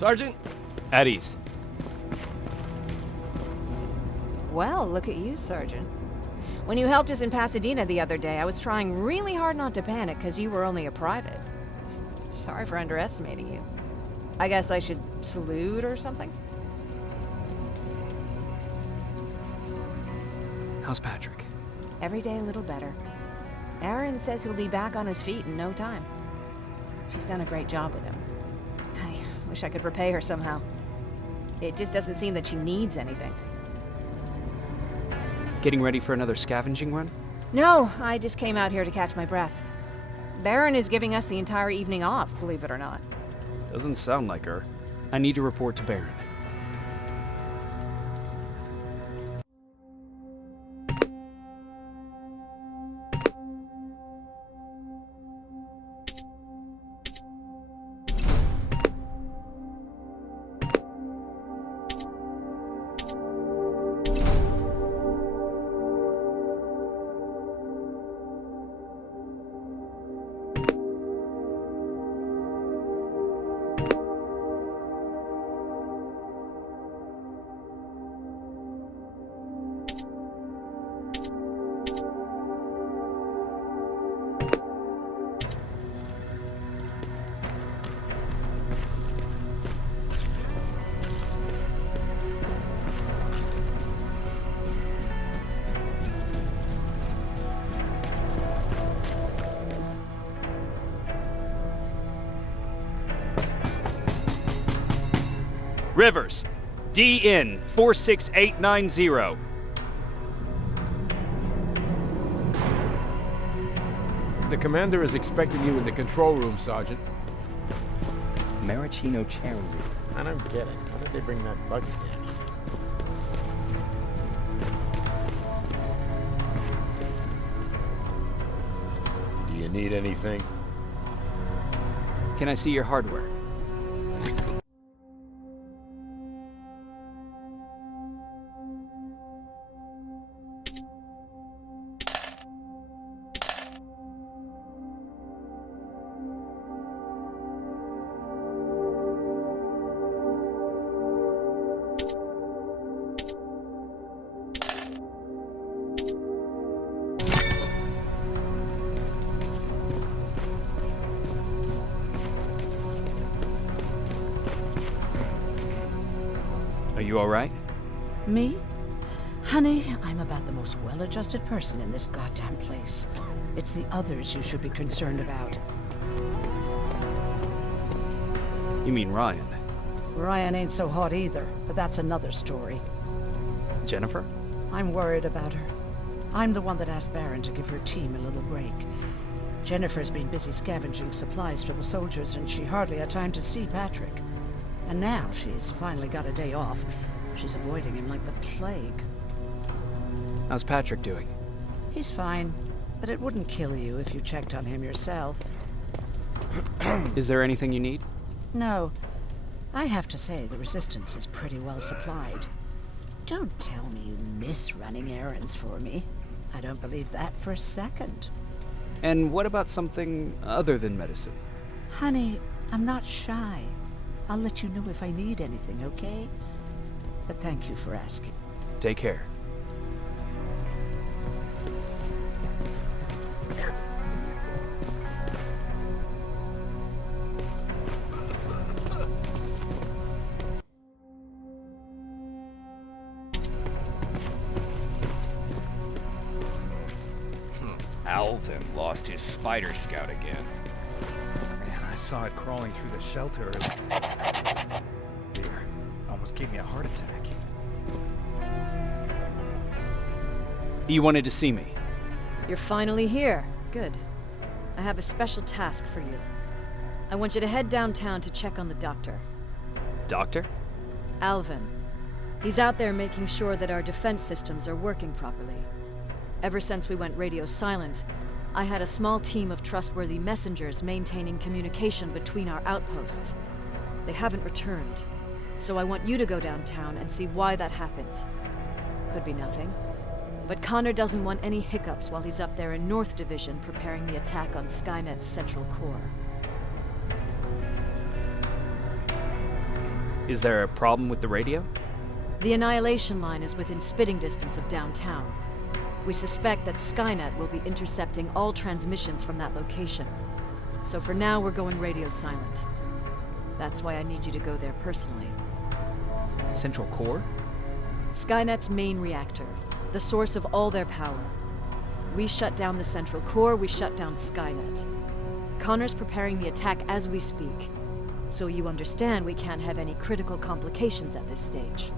Sergeant? At ease. Well, look at you, Sergeant. When you helped us in Pasadena the other day, I was trying really hard not to panic because you were only a private. Sorry for underestimating you. I guess I should salute or something? How's Patrick? Every day a little better. Aaron says he'll be back on his feet in no time. She's done a great job with him. I wish I could repay her somehow. It just doesn't seem that she needs anything. Getting ready for another scavenging run? No, I just came out here to catch my breath. Baron is giving us the entire evening off, believe it or not. Doesn't sound like her. I need to report to Baron. Rivers, DN 46890. The commander is expecting you in the control room, Sergeant. Maraschino cherries. I don't get it. How did they bring that buggy down? Do you need anything? Can I see your hardware? Are you all right? Me? Honey, I'm about the most well-adjusted person in this goddamn place. It's the others you should be concerned about. You mean Ryan? Ryan ain't so hot either, but that's another story. Jennifer? I'm worried about her. I'm the one that asked Baron to give her team a little break. Jennifer's been busy scavenging supplies for the soldiers, and she hardly had time to see Patrick. And now she's finally got a day off. She's avoiding him like the plague. How's Patrick doing? He's fine, but it wouldn't kill you if you checked on him yourself. Is there anything you need? No. I have to say the Resistance is pretty well supplied. Don't tell me you miss running errands for me. I don't believe that for a second. And what about something other than medicine? Honey, I'm not shy. I'll let you know if I need anything, okay? But thank you for asking. Take care. Alvin lost his spider scout again. Man, I saw it crawling through the shelter. There. Almost gave me a heart attack. You wanted to see me? You're finally here. Good. I have a special task for you. I want you to head downtown to check on the doctor. Doctor? Alvin. He's out there making sure that our defense systems are working properly. Ever since we went radio silent, I had a small team of trustworthy messengers maintaining communication between our outposts. They haven't returned, so I want you to go downtown and see why that happened. Could be nothing, but Connor doesn't want any hiccups while he's up there in North Division preparing the attack on Skynet's central core. Is there a problem with the radio? The Annihilation Line is within spitting distance of downtown. We suspect that Skynet will be intercepting all transmissions from that location. So for now, we're going radio silent. That's why I need you to go there personally. Central Core? Skynet's main reactor, the source of all their power. We shut down the Central Core, we shut down Skynet. Connor's preparing the attack as we speak. So you understand we can't have any critical complications at this stage.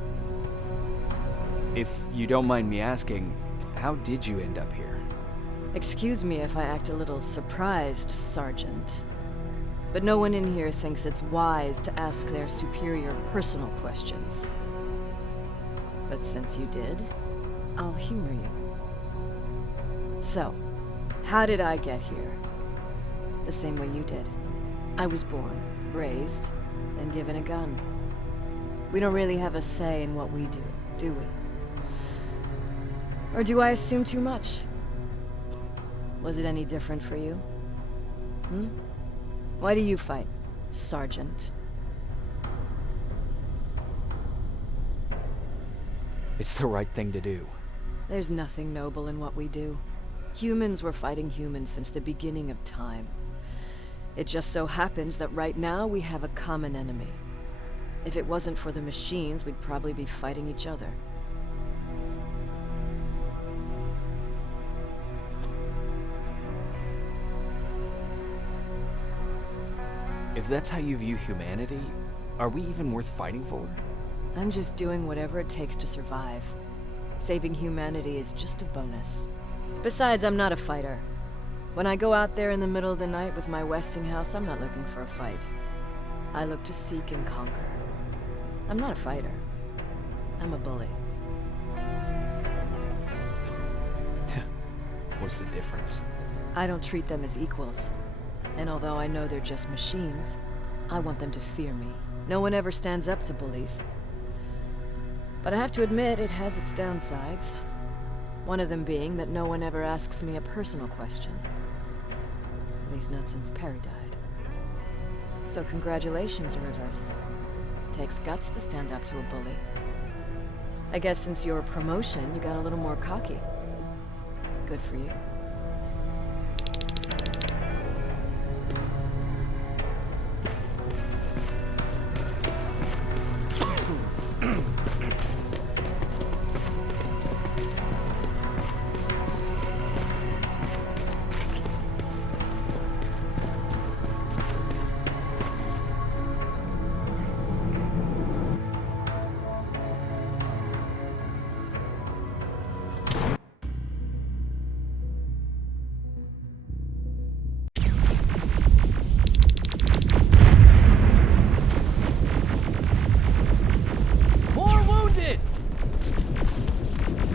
If you don't mind me asking, how did you end up here? Excuse me if I act a little surprised, Sergeant. But no one in here thinks it's wise to ask their superior personal questions. But since you did, I'll humor you. So, how did I get here? The same way you did. I was born, raised, and given a gun. We don't really have a say in what we do we? Or do I assume too much? Was it any different for you? Why do you fight, Sergeant? It's the right thing to do. There's nothing noble in what we do. Humans were fighting humans since the beginning of time. It just so happens that right now we have a common enemy. If it wasn't for the machines, we'd probably be fighting each other. If that's how you view humanity, are we even worth fighting for? I'm just doing whatever it takes to survive. Saving humanity is just a bonus. Besides, I'm not a fighter. When I go out there in the middle of the night with my Westinghouse, I'm not looking for a fight. I look to seek and conquer. I'm not a fighter. I'm a bully. What's the difference? I don't treat them as equals. And although I know they're just machines, I want them to fear me. No one ever stands up to bullies. But I have to admit, it has its downsides. One of them being that no one ever asks me a personal question. At least not since Perry died. So congratulations, Rivers. Takes guts to stand up to a bully. I guess since your promotion, you got a little more cocky. Good for you.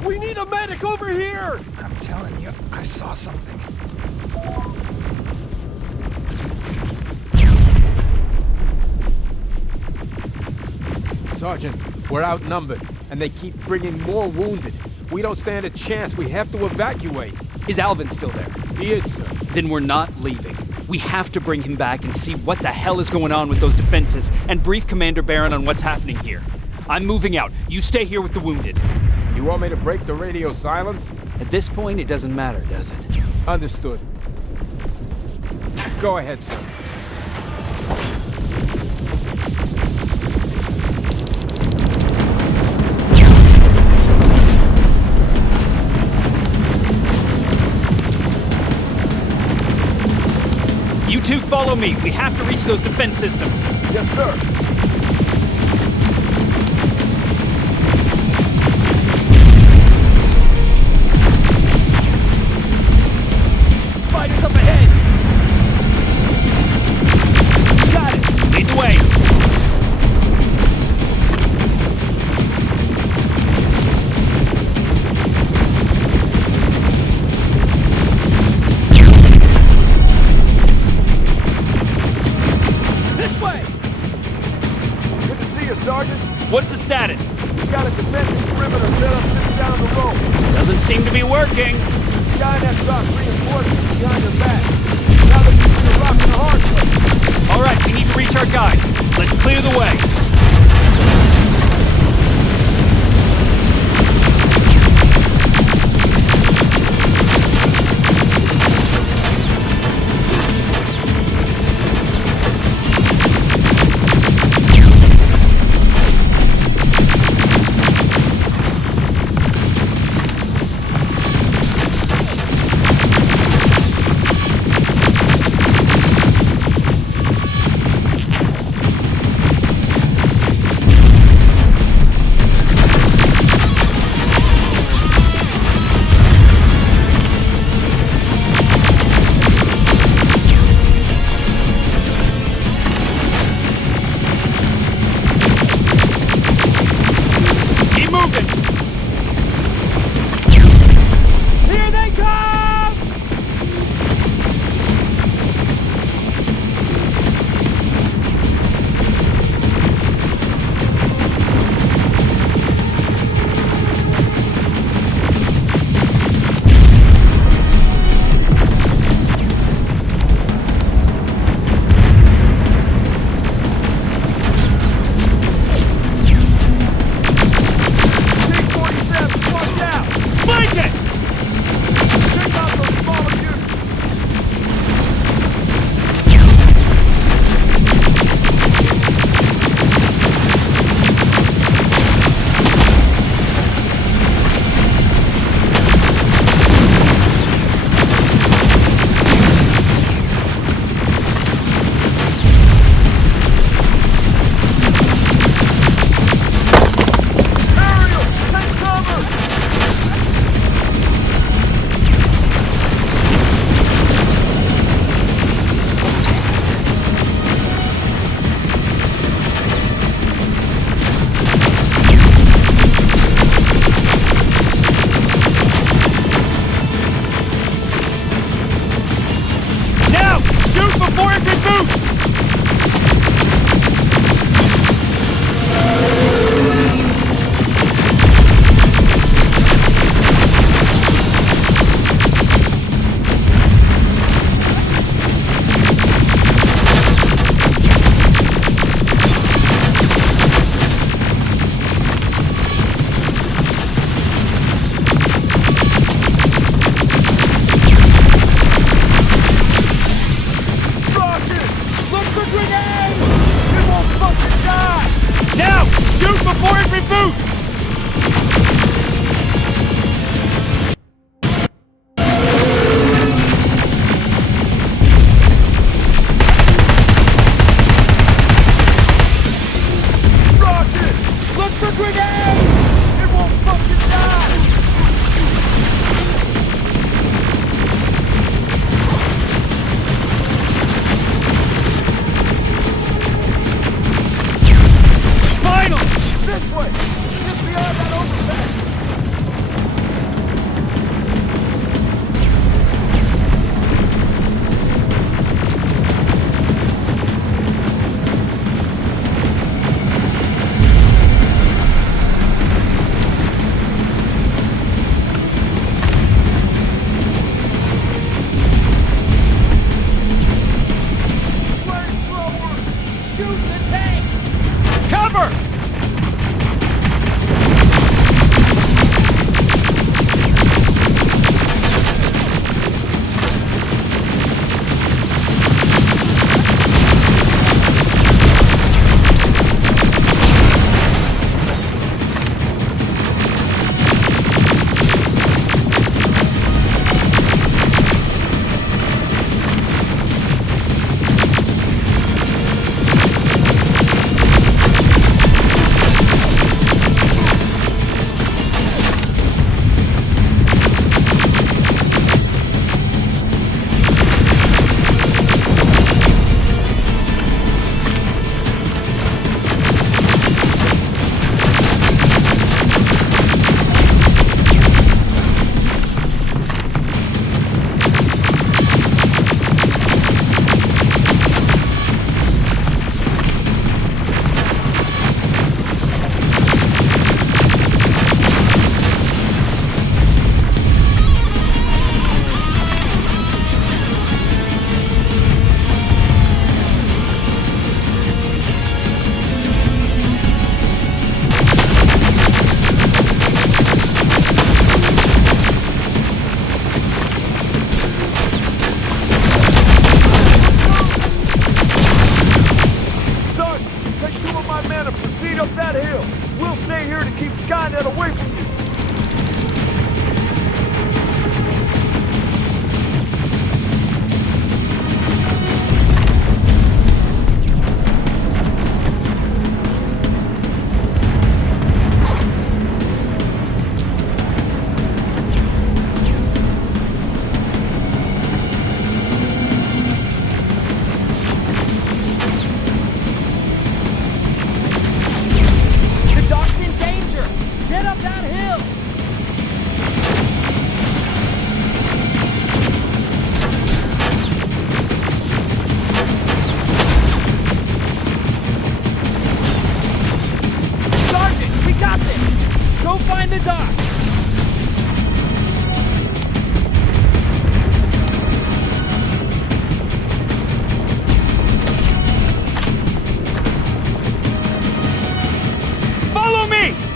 We need a medic over here! I'm telling you, I saw something. Sergeant, we're outnumbered, and they keep bringing more wounded. We don't stand a chance. We have to evacuate. Is Alvin still there? He is, sir. Then we're not leaving. We have to bring him back and see what the hell is going on with those defenses, and brief Commander Barron on what's happening here. I'm moving out. You stay here with the wounded. You want me to break the radio silence? At this point, it doesn't matter, does it? Understood. Go ahead, sir. You two follow me. We have to reach those defense systems. Yes, sir. Spiders up ahead! Got it! Lead the way! This way! Good to see you, Sergeant. What's the status? We got a defensive perimeter set up just down the road. Doesn't seem to be working. Skynet dropped reinforcements behind their back. Now they're using a rock and a hard place. All right, we need to reach our guys. Let's clear the way. got more infantry boots! Look for grenades! It won't fucking die! Finally! This way! Just beyond that overpass! Cover! Proceed up that hill. We'll stay here to keep Skynet away from you.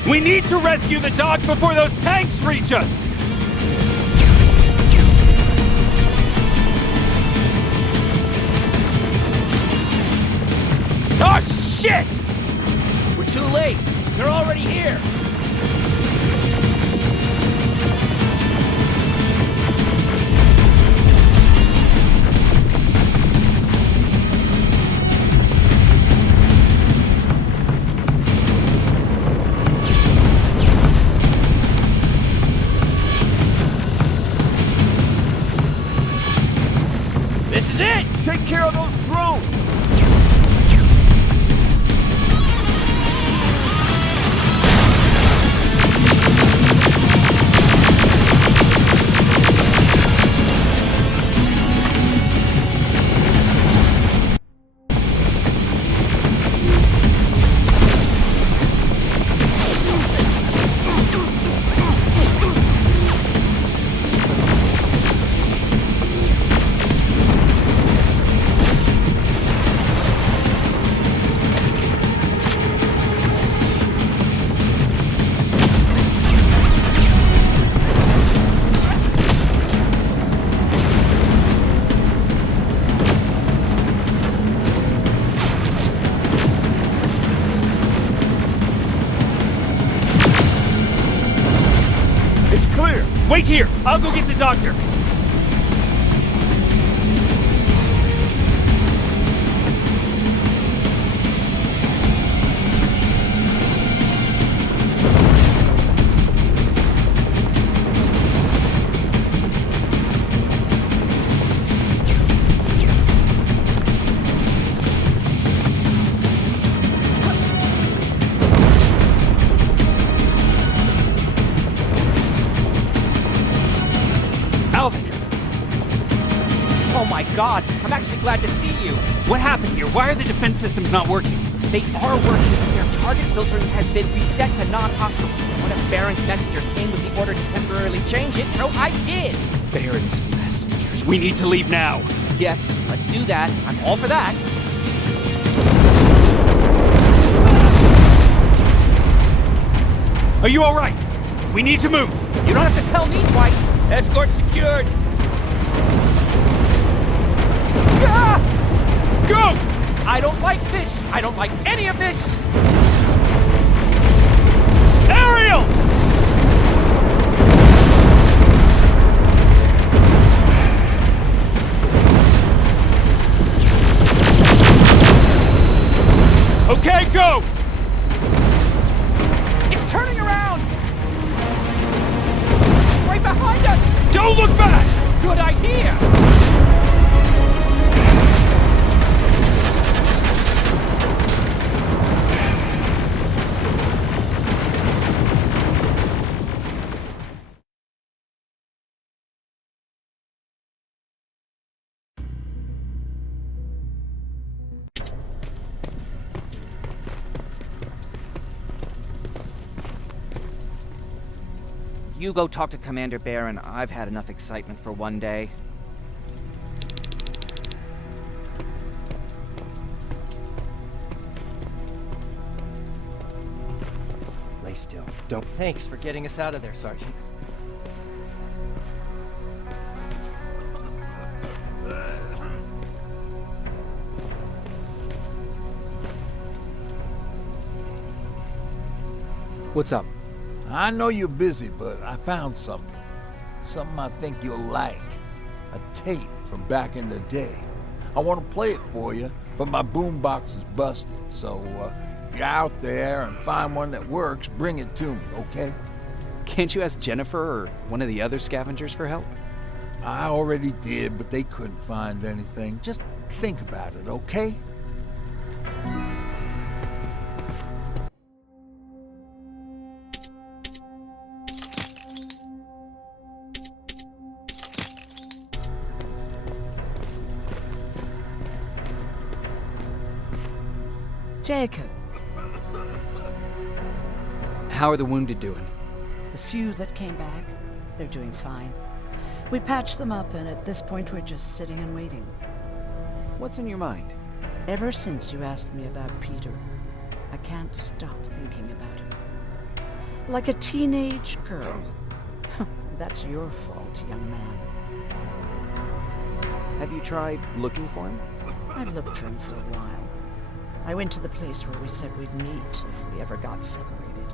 We need to rescue the dock before those tanks reach us! Oh, shit! We're too late. They're already here. This is it! Take care of those drones! Wait here! I'll go get the doctor! God, I'm actually glad to see you. What happened here? Why are the defense systems not working? They are working, but their target filtering has been reset to non-hostile. One of Baron's messengers came with the order to temporarily change it, so I did. Baron's messengers. We need to leave now. Yes, let's do that. I'm all for that. Are you all right? We need to move. You don't have to tell me twice. Escort secured. Go! I don't like this! I don't like any of this! Ariel! Okay, go! It's turning around! It's right behind us! Don't look back! Good idea! You go talk to Commander Baron. I've had enough excitement for one day. Lay still. Don't. Thanks for getting us out of there, Sergeant. What's up? I know you're busy, but I found something. Something I think you'll like. A tape from back in the day. I want to play it for you, but my boombox is busted, so if you're out there and find one that works, bring it to me, okay? Can't you ask Jennifer or one of the other scavengers for help? I already did, but they couldn't find anything. Just think about it, okay? Jacob, How are the wounded doing? the few that came back, they're doing fine. We patched them up, and at this point we're just sitting and waiting. What's on your mind? Ever since you asked me about Peter, I can't stop thinking about him. Like a teenage girl. That's your fault, young man. Have you tried looking for him? I've looked for him for a while. I went to the place where we said we'd meet if we ever got separated.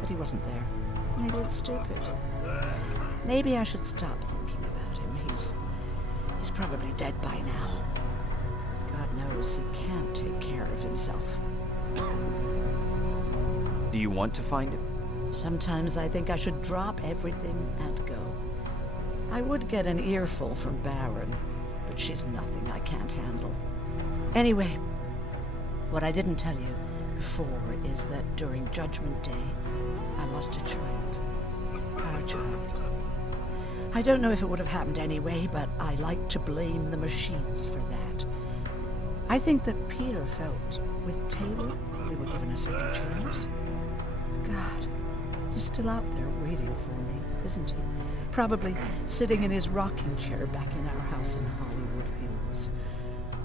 But he wasn't there. Maybe it's stupid. Maybe I should stop thinking about him. He's probably dead by now. God knows he can't take care of himself. Do you want to find him? Sometimes I think I should drop everything and go. I would get an earful from Baron, but she's nothing I can't handle. Anyway, what I didn't tell you before is that during Judgment Day, I lost a child. Our child. I don't know if it would have happened anyway, but I like to blame the machines for that. I think that Peter felt with Taylor we were given a second chance. God, he's still out there waiting for me, isn't he? Probably sitting in his rocking chair back in our house in Hollywood Hills.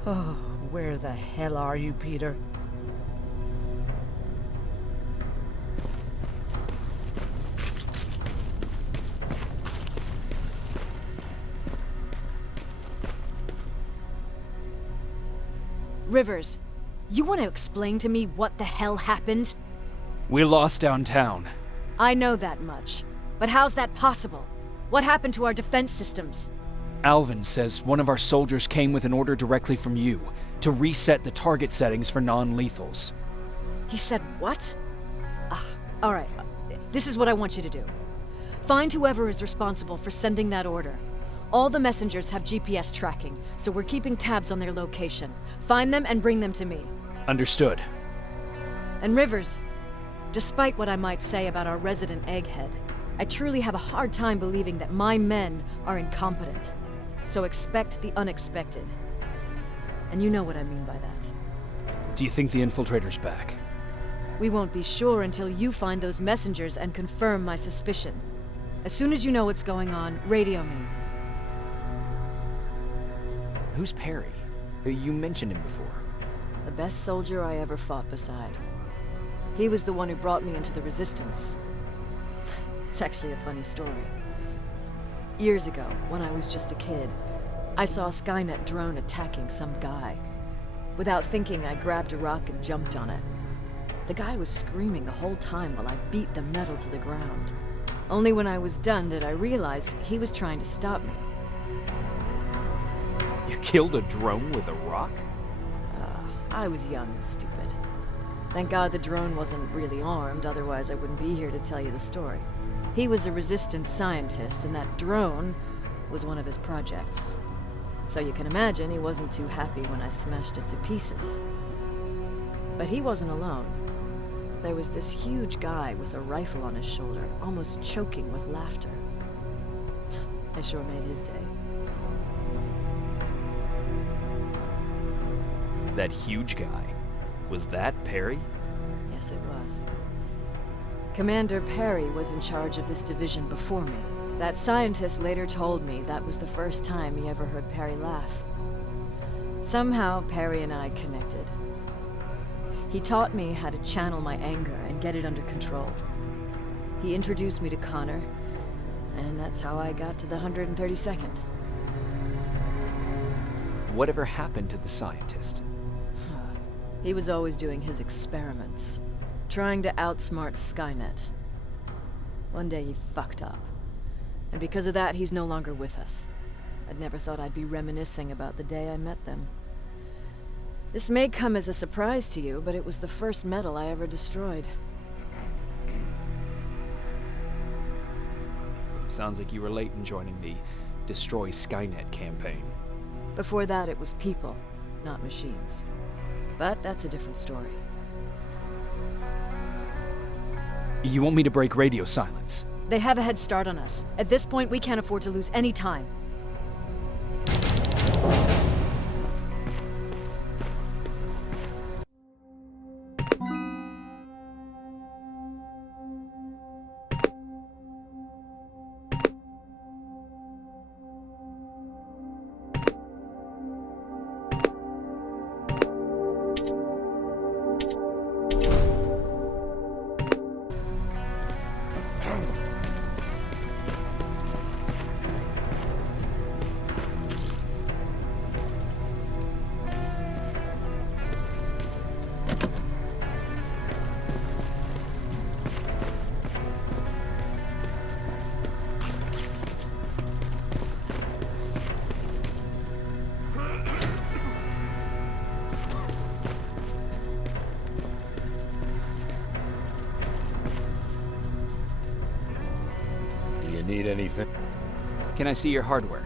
Oh, where the hell are you, Peter? Rivers, you want to explain to me what the hell happened? We lost downtown. I know that much. But how's that possible? What happened to our defense systems? Alvin says one of our soldiers came with an order directly from you to reset the target settings for non-lethals. He said what? Alright. This is what I want you to do. Find whoever is responsible for sending that order. All the messengers have GPS tracking, so we're keeping tabs on their location. Find them and bring them to me. Understood. And Rivers, despite what I might say about our resident egghead, I truly have a hard time believing that my men are incompetent. So expect the unexpected. And you know what I mean by that. Do you think the infiltrator's back? We won't be sure until you find those messengers and confirm my suspicion. As soon as you know what's going on, radio me. Who's Perry? You mentioned him before. The best soldier I ever fought beside. He was the one who brought me into the Resistance. It's actually a funny story. Years ago, when I was just a kid, I saw a Skynet drone attacking some guy. Without thinking, I grabbed a rock and jumped on it. The guy was screaming the whole time while I beat the metal to the ground. Only when I was done did I realize he was trying to stop me. You killed a drone with a rock? I was young and stupid. Thank God the drone wasn't really armed, otherwise I wouldn't be here to tell you the story. He was a Resistance scientist, and that drone was one of his projects. So you can imagine he wasn't too happy when I smashed it to pieces. But he wasn't alone. There was this huge guy with a rifle on his shoulder, almost choking with laughter. I sure made his day. That huge guy. Was that Perry? Yes, it was. Commander Perry was in charge of this division before me. That scientist later told me that was the first time he ever heard Perry laugh. Somehow, Perry and I connected. He taught me how to channel my anger and get it under control. He introduced me to Connor, and that's how I got to the 132nd. Whatever happened to the scientist? He was always doing his experiments, trying to outsmart Skynet. One day he fucked up, and because of that, he's no longer with us. I'd never thought I'd be reminiscing about the day I met them. This may come as a surprise to you, but it was the first metal I ever destroyed. Sounds like you were late in joining the Destroy Skynet campaign. Before that, it was people, not machines. But that's a different story. You want me to break radio silence? They have a head start on us. At this point, we can't afford to lose any time. Need anything? Can I see your hardware?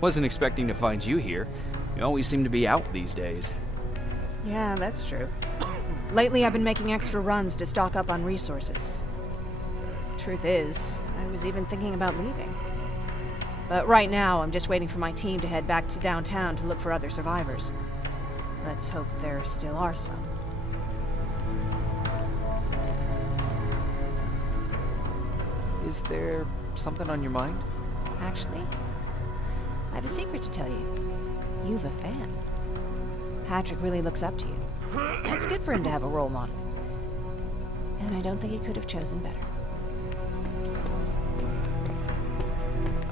Wasn't expecting to find you here. You always seem to be out these days. Yeah, that's true. Lately, I've been making extra runs to stock up on resources. Truth is, I was even thinking about leaving. But right now, I'm just waiting for my team to head back to downtown to look for other survivors. Let's hope there still are some. Is there something on your mind? Actually, I have a secret to tell you. You've a fan. Patrick really looks up to you. It's good for him to have a role model. And I don't think he could have chosen better.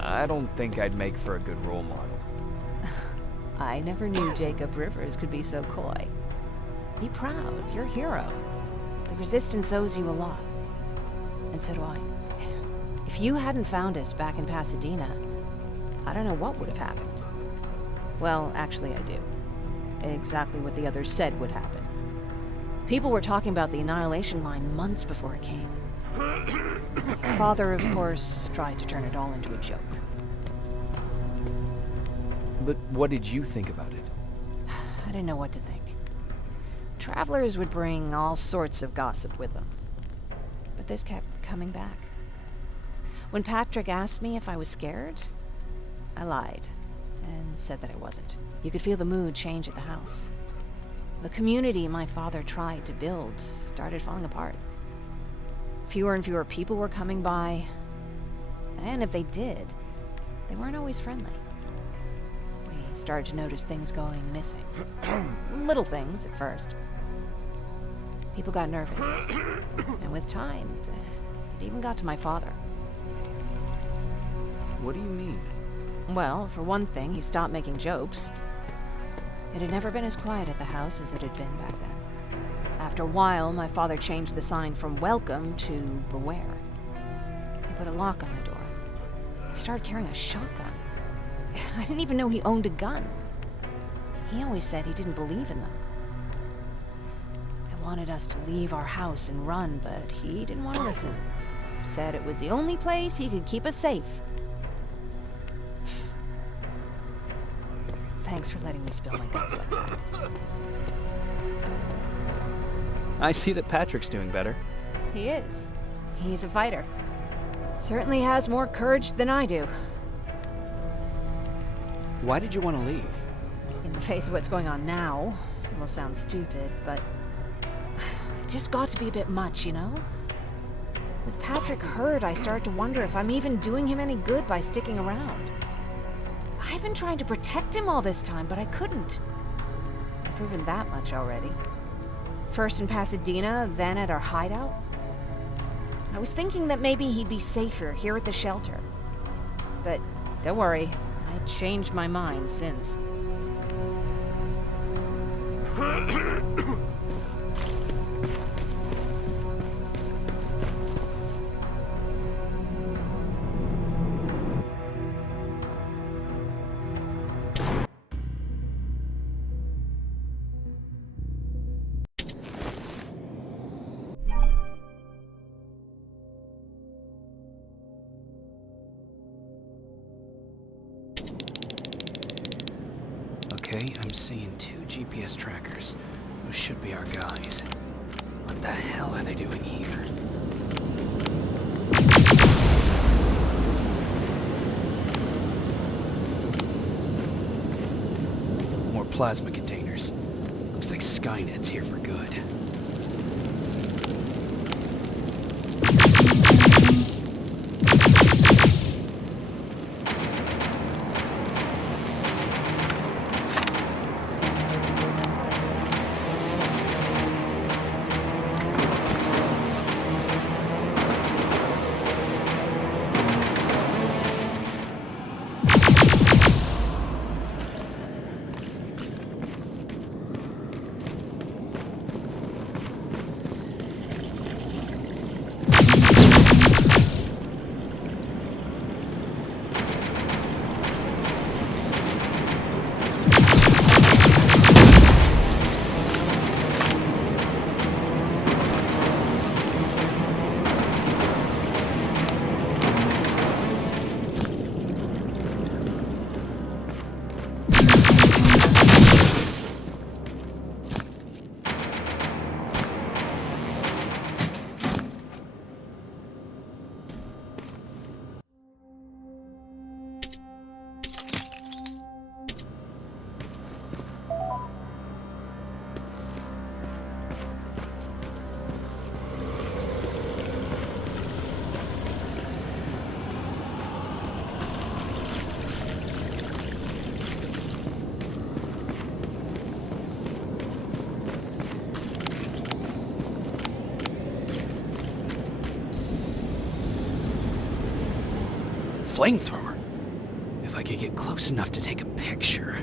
I don't think I'd make for a good role model. I never knew Jacob Rivers could be so coy. Be proud, you're a hero. The Resistance owes you a lot. And so do I. If you hadn't found us back in Pasadena, I don't know what would have happened. Well, actually I do. Exactly what the others said would happen. People were talking about the Annihilation Line months before it came. Father, of course, tried to turn it all into a joke. But what did you think about it? I didn't know what to think. Travelers would bring all sorts of gossip with them. But this kept coming back. When Patrick asked me if I was scared, I lied and said that I wasn't. You could feel the mood change at the house. The community my father tried to build started falling apart. Fewer and fewer people were coming by, and if they did, they weren't always friendly. We started to notice things going missing. Little things at first. People got nervous, and with time, it even got to my father. What do you mean? Well, for one thing, he stopped making jokes. It had never been as quiet at the house as it had been back then. After a while, my father changed the sign from welcome to beware. He put a lock on the door. He started carrying a shotgun. I didn't even know he owned a gun. He always said he didn't believe in them. I wanted us to leave our house and run, but he didn't want to listen. Said it was the only place he could keep us safe. Thanks for letting me spill my guts like that. I see that Patrick's doing better. He is. He's a fighter. Certainly has more courage than I do. Why did you want to leave? In the face of what's going on now, it will sound stupid, but it just got to be a bit much, you know? With Patrick hurt, I started to wonder if I'm even doing him any good by sticking around. I've been trying to protect him all this time, but I couldn't. I've proven that much already. First in Pasadena, then at our hideout. I was thinking that maybe he'd be safer here at the shelter. But don't worry, I changed my mind since. Okay, I'm seeing 2 GPS trackers. Those should be our guys. What the hell are they doing here? More plasma containers. Looks like Skynet's here for good. flamethrower. If I could get close enough to take a picture.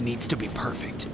Needs to be perfect.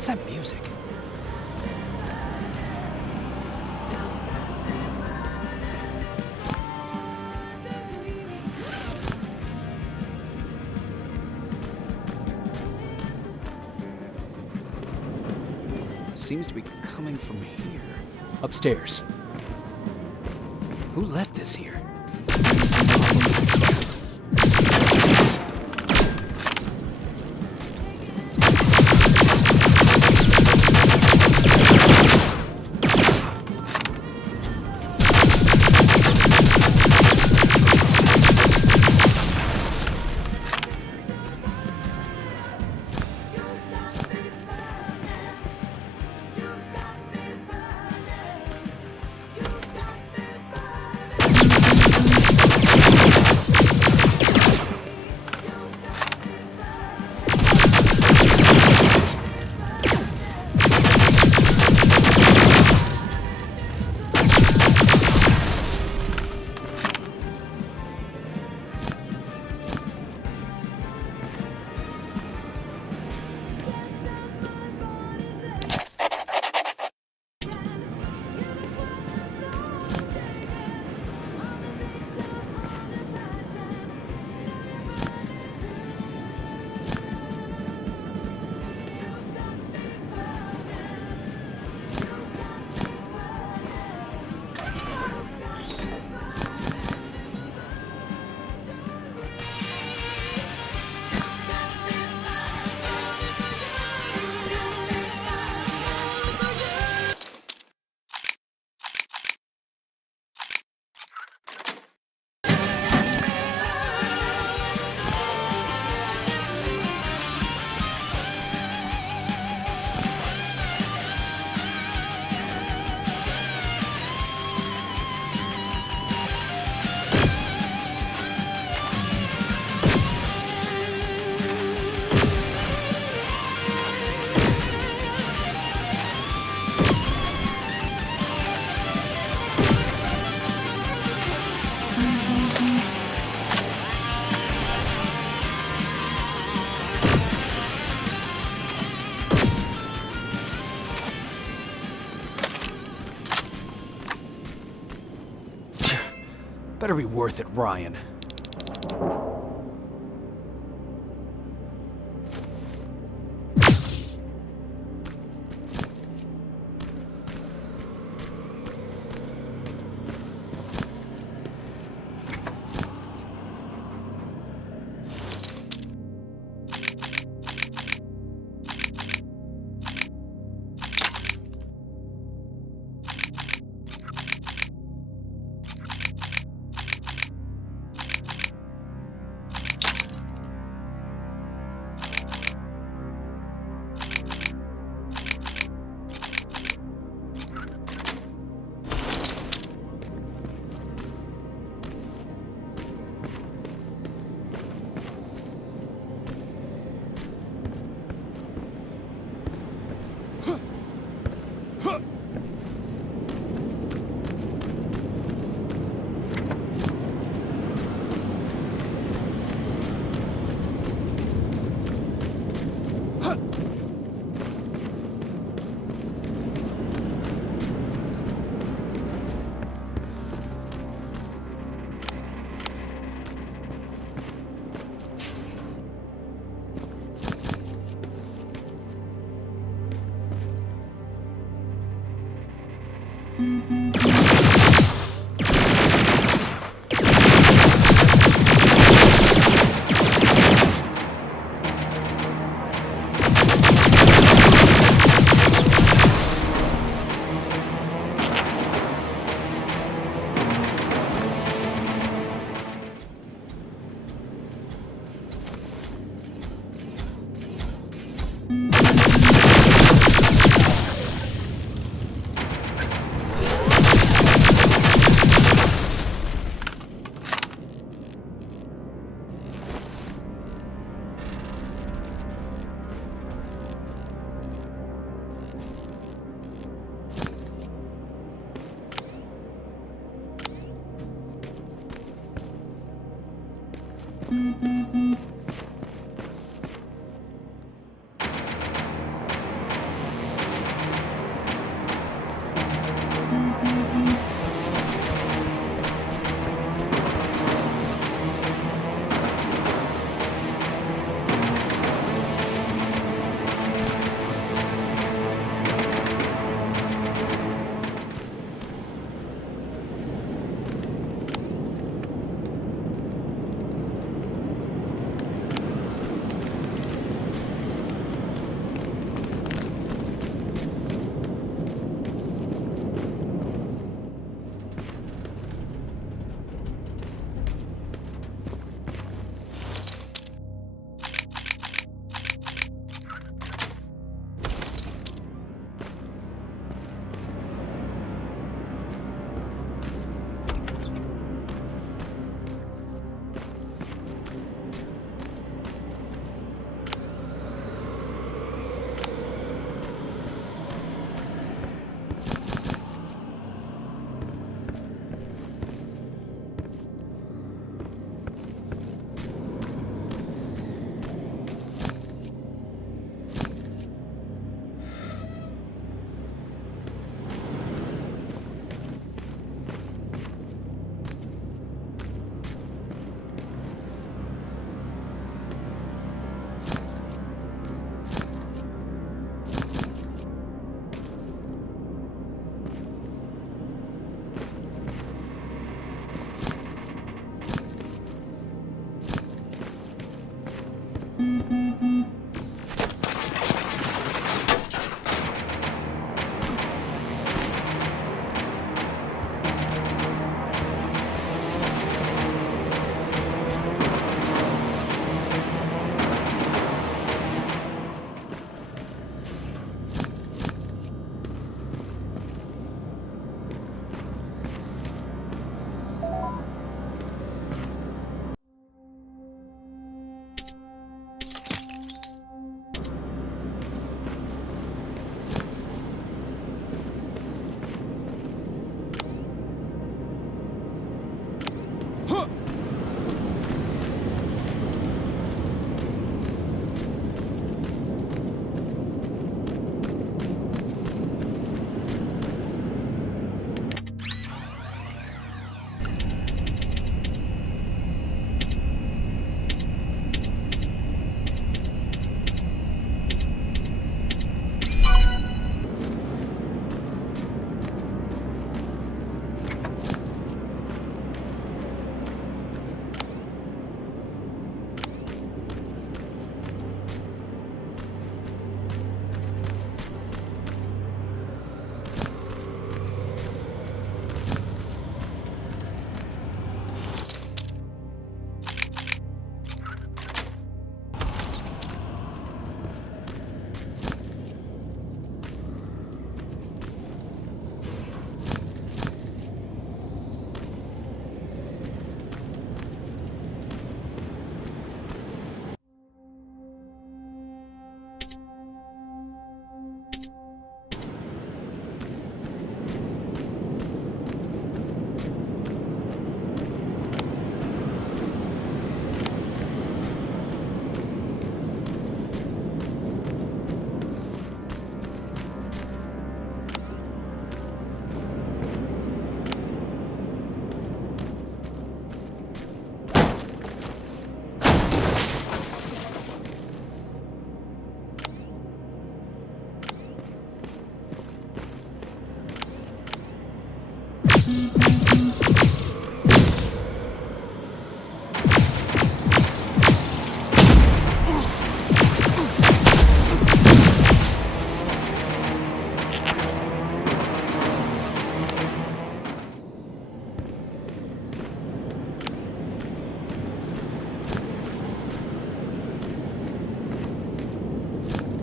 What's that music? Seems to be coming from here. Upstairs. Who left this here? Better be worth it, Ryan.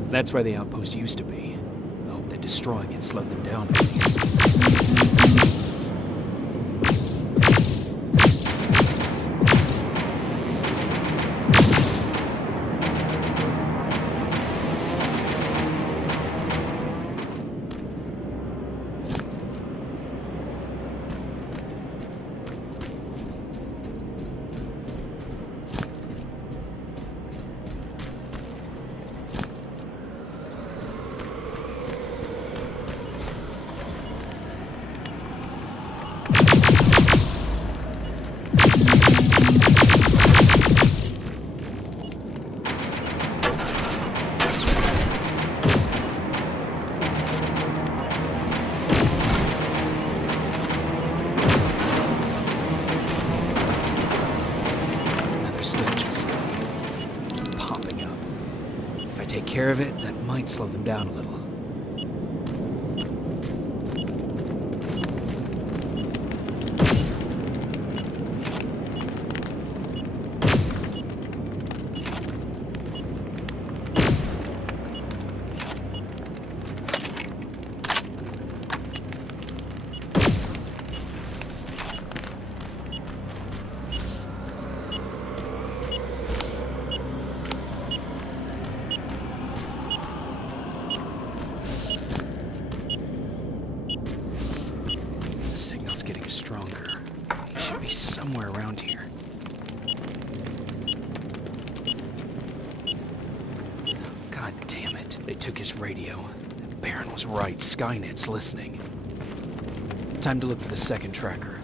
That's where the outpost used to be. I hope that destroying it slowed them down at least. Take care of it, that might slow them down a little. Getting stronger. He should be somewhere around here. God damn it. They took his radio. Baron was right. Skynet's listening. Time to look for the second tracker.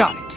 Got it.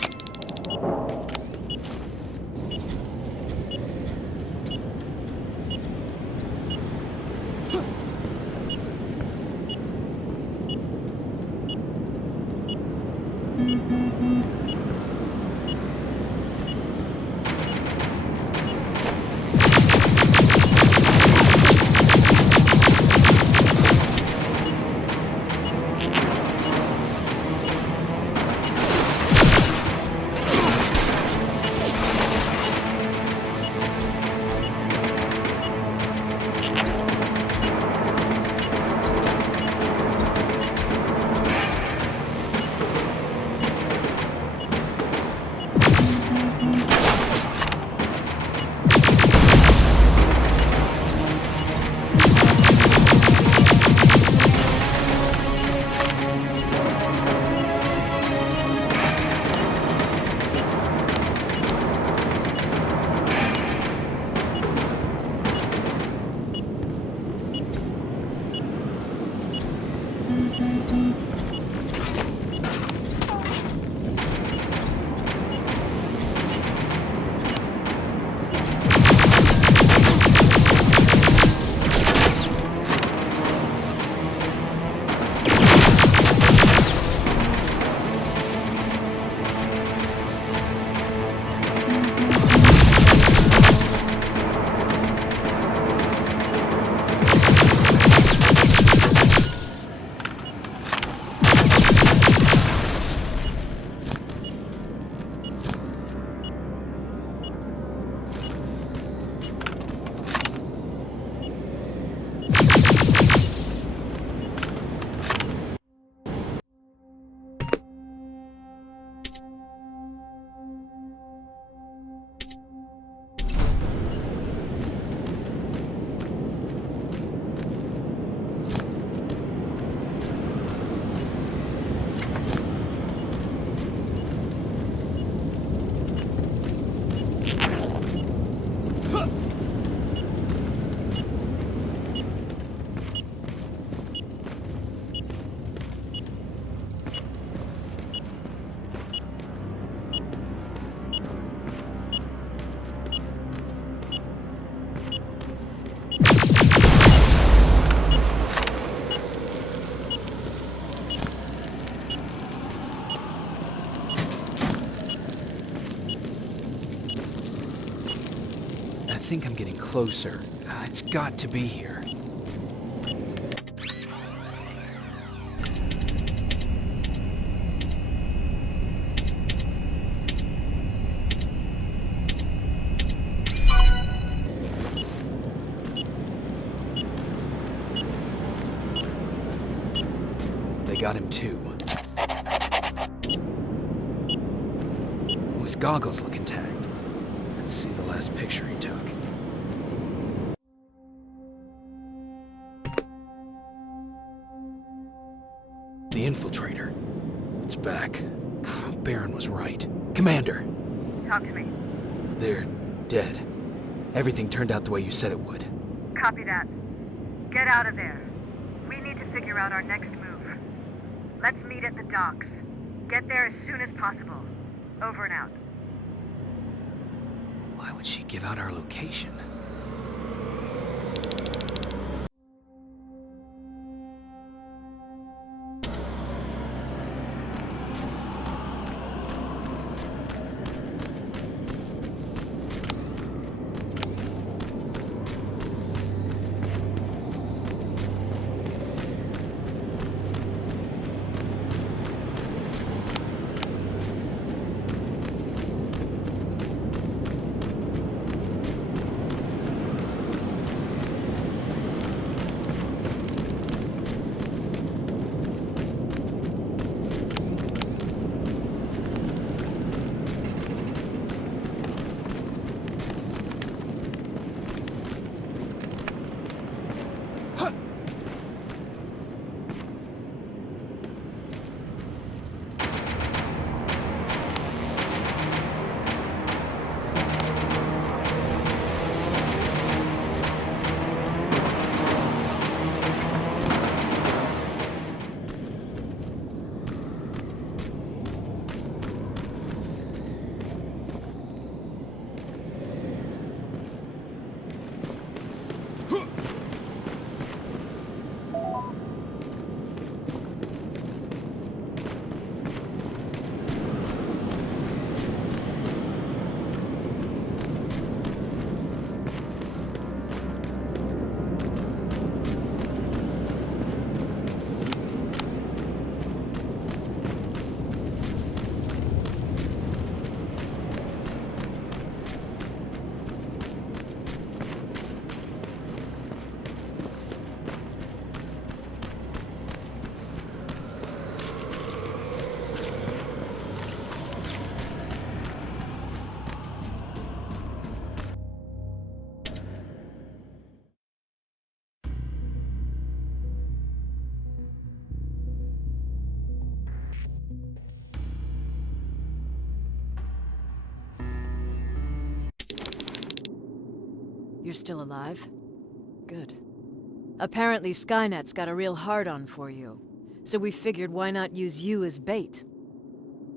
think I'm getting closer. It's got to be here. They got him too. His goggles look intact. Let's see the last picture he took. The infiltrator. It's back. Baron was right. Commander! Talk to me. They're dead. Everything turned out the way you said it would. Copy that. Get out of there. We need to figure out our next move. Let's meet at the docks. Get there as soon as possible. Over and out. Why would she give out our location? You're still alive? Good. Apparently Skynet's got a real hard-on for you. So we figured why not use you as bait?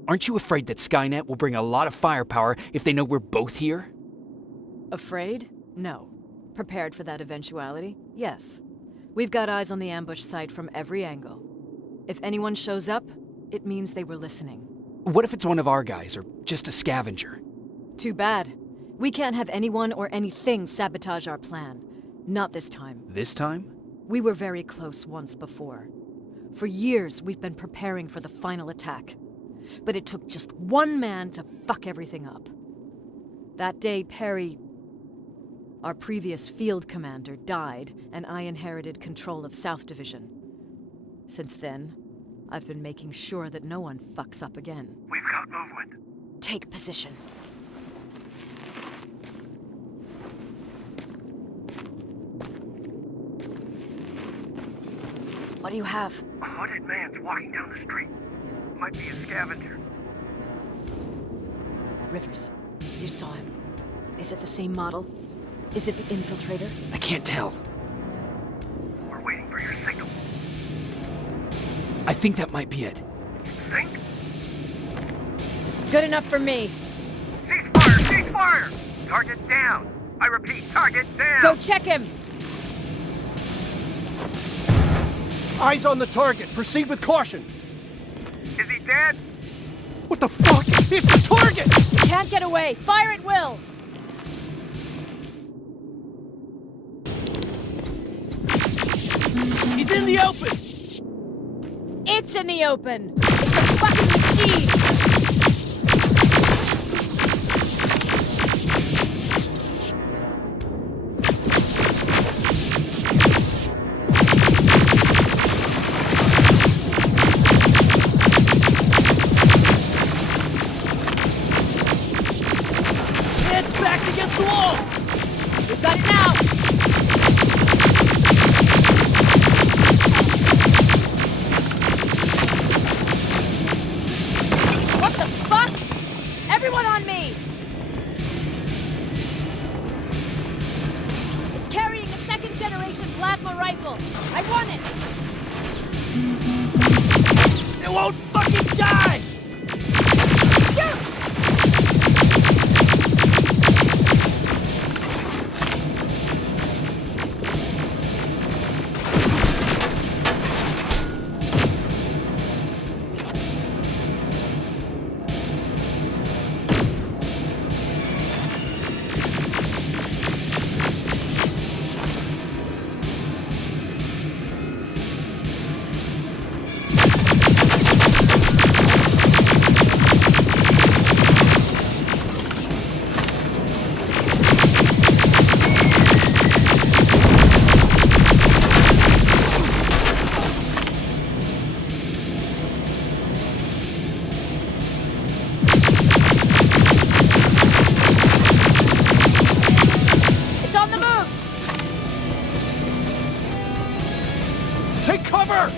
Aren't you afraid that Skynet will bring a lot of firepower if they know we're both here? Afraid? No. Prepared for that eventuality? Yes. We've got eyes on the ambush site from every angle. If anyone shows up, it means they were listening. What if it's one of our guys, or just a scavenger? Too bad. We can't have anyone or anything sabotage our plan. Not this time. This time? We were very close once before. For years, we've been preparing for the final attack. But it took just one man to fuck everything up. That day, Perry, our previous field commander, died, and I inherited control of South Division. Since then, I've been making sure that no one fucks up again. We've got movement. Take position. What do you have? A hooded man's walking down the street. Might be a scavenger. Rivers, you saw him. Is it the same model? Is it the infiltrator? I can't tell. We're waiting for your signal. I think that might be it. Think? Good enough for me. Cease fire! Cease fire! Target down! I repeat, target down! Go check him! Eyes on the target. Proceed with caution. Is he dead? What the fuck? It's the target! Can't get away. Fire at will! He's in the open! It's in the open! It's a fucking machine! It's backed against the wall! We've got it now! What the fuck? Everyone on me! It's carrying a second-generation plasma rifle. I want it! It won't fucking die! Shoot! Take cover!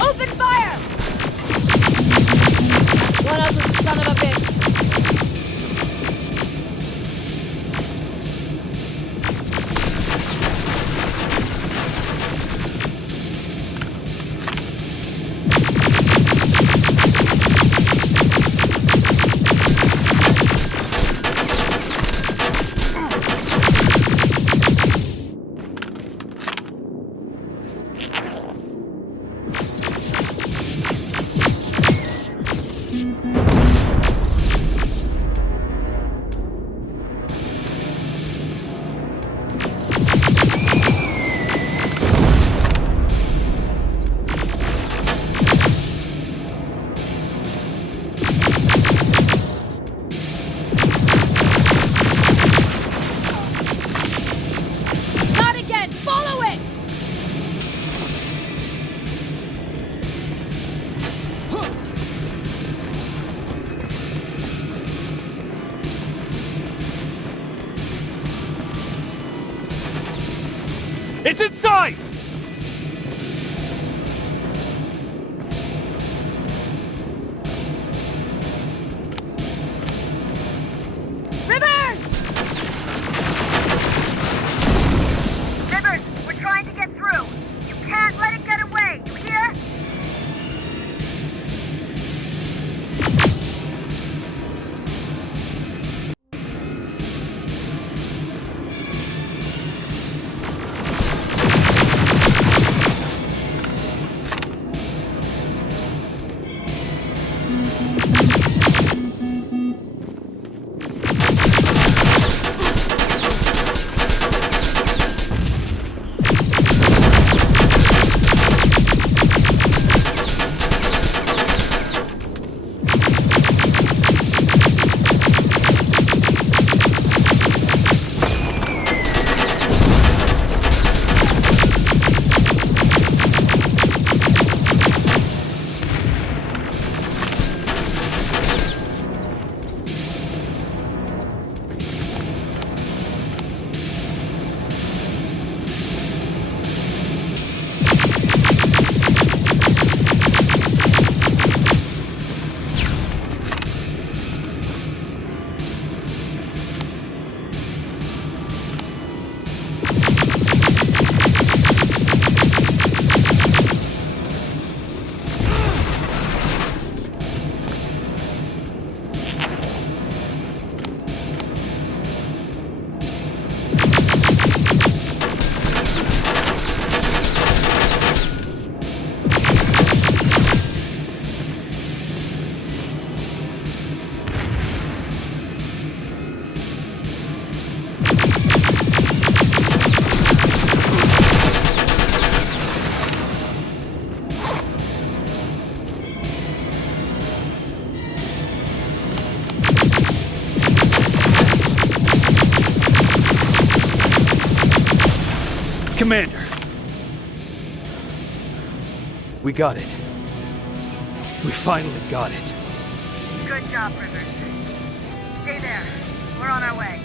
Open fire! One ugly son of a bitch! It's inside! Rivers! Rivers, we're trying to get through. You can't let it get away, you hear? Commander. We got it. We finally got it. Good job, Rivers. Stay there. We're on our way.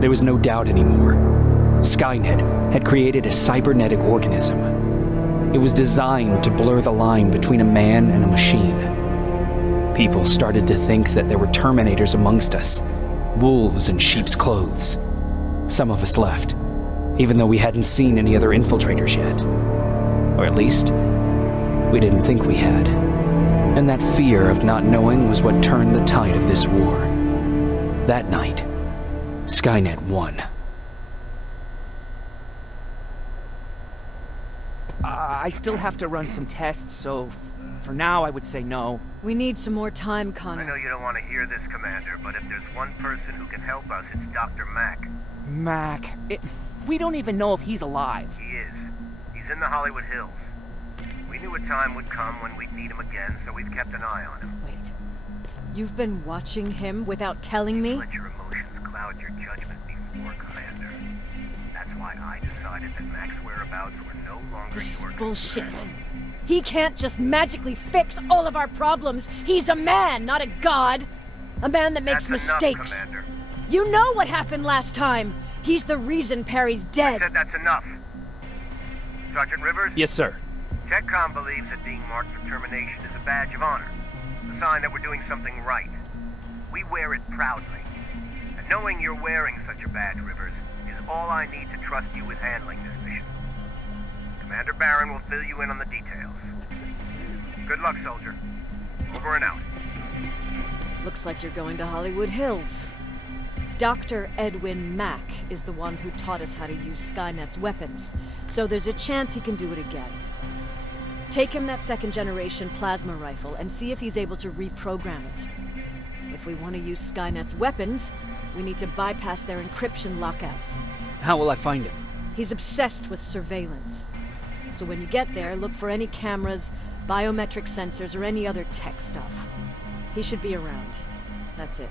There was no doubt anymore. Skynet had created a cybernetic organism. It was designed to blur the line between a man and a machine. People started to think that there were Terminators amongst us, wolves in sheep's clothes. Some of us left, even though we hadn't seen any other infiltrators yet. Or at least, we didn't think we had. And that fear of not knowing was what turned the tide of this war. That night, Skynet won. I still have to run some tests, so for now I would say no. We need some more time, I Connor. know you don't want to hear this, Commander, but if there's one person who can help us, it's Dr. Mack. Mac. We don't even know if he's alive. He is. He's in the Hollywood Hills. We knew a time would come when we'd need him again, so we've kept an eye on him. Wait. You've been watching him without telling me? Let your emotions cloud your judgment before, Commander. That's why I decided that Mack's whereabouts were no longer This is your bullshit. concern. He can't just magically fix all of our problems. He's a man, not a god. A man that makes That's mistakes. enough, Commander. You know what happened last time. He's the reason Perry's I dead. said that's enough. Sergeant Rivers? Yes, sir. TechCom believes that being marked for termination is a badge of honor. A sign that we're doing something right. We wear it proudly. And knowing you're wearing such a badge, Rivers, is all I need to trust you with handling this mission. Commander Barron will fill you in on the details. Good luck, soldier. Over and out. Looks like you're going to Hollywood Hills. Dr. Edwin Mack is the one who taught us how to use Skynet's weapons, so there's a chance he can do it again. Take him that second-generation plasma rifle and see if he's able to reprogram it. If we want to use Skynet's weapons, we need to bypass their encryption lockouts. How will I find him? He's obsessed with surveillance. So when you get there, look for any cameras, biometric sensors, or any other tech stuff. He should be around. That's it.